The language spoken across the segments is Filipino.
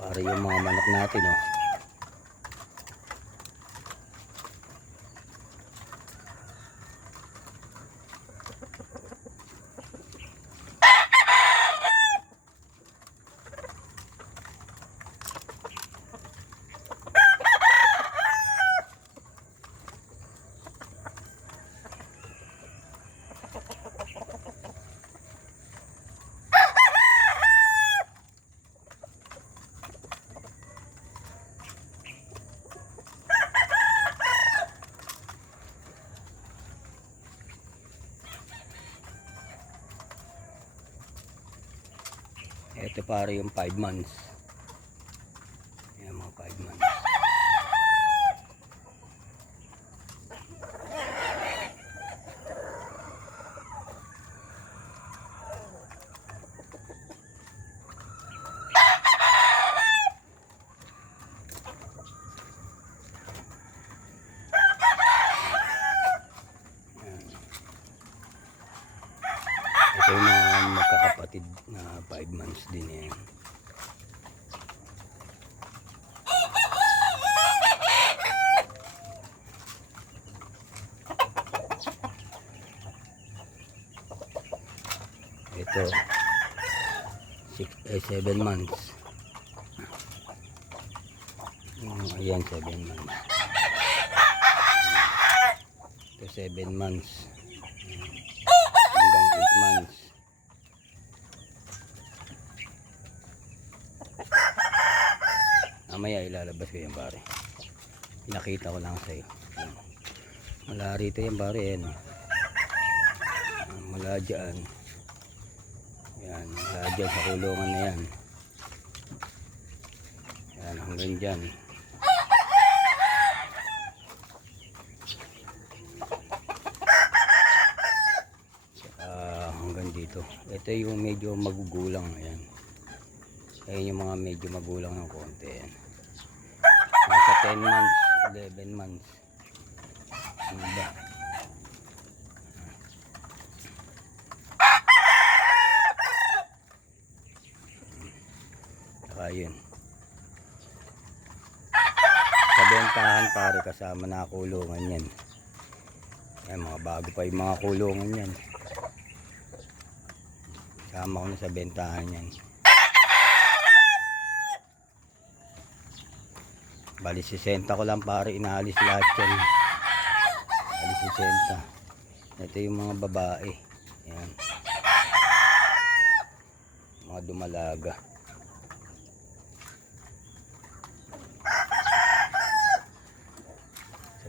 Para yung mga manok natin, oh. Ito pare yung 5 months. Yan mga 5 months. Ito yung mga magkakapatid na 5 months din yan. Ito 7 months. Ayan 7 months. Ito 7 months hanggang 8 months. Mamaya ilalabas ko yan pare. Pinakita ko lang sa iyo. Mula rito yan pare, yan. Mula dyan. Yan, mula dyan sa kulungan na yan. Yan, hanggang dyan. Hanggang dito. Ito yung medyo magugulang. Ayan. Ayan yung mga medyo magulang ng konti. Ayan. Nasa 10 months, 11 months. Ano ba? Saka yun. Sa bentahan pare, kasama na kulungan yan. Ayan, mga bago pa yung mga kulungan yan. Kasama ko na sa bentahan yan. Bali 60 ko lang pare, inaalis lahat yan. Bali 60. Ito yung mga babae. Ayan. Mga dumalaga.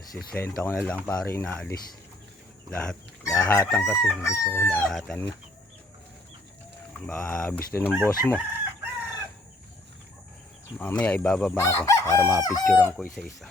Sa 60 ko na lang pare, inaalis. Lahatan kasi. Gusto ko lahatan na. Baka gusto ng boss mo. Mamaya ibababa ako para mapicturean ko isa-isa.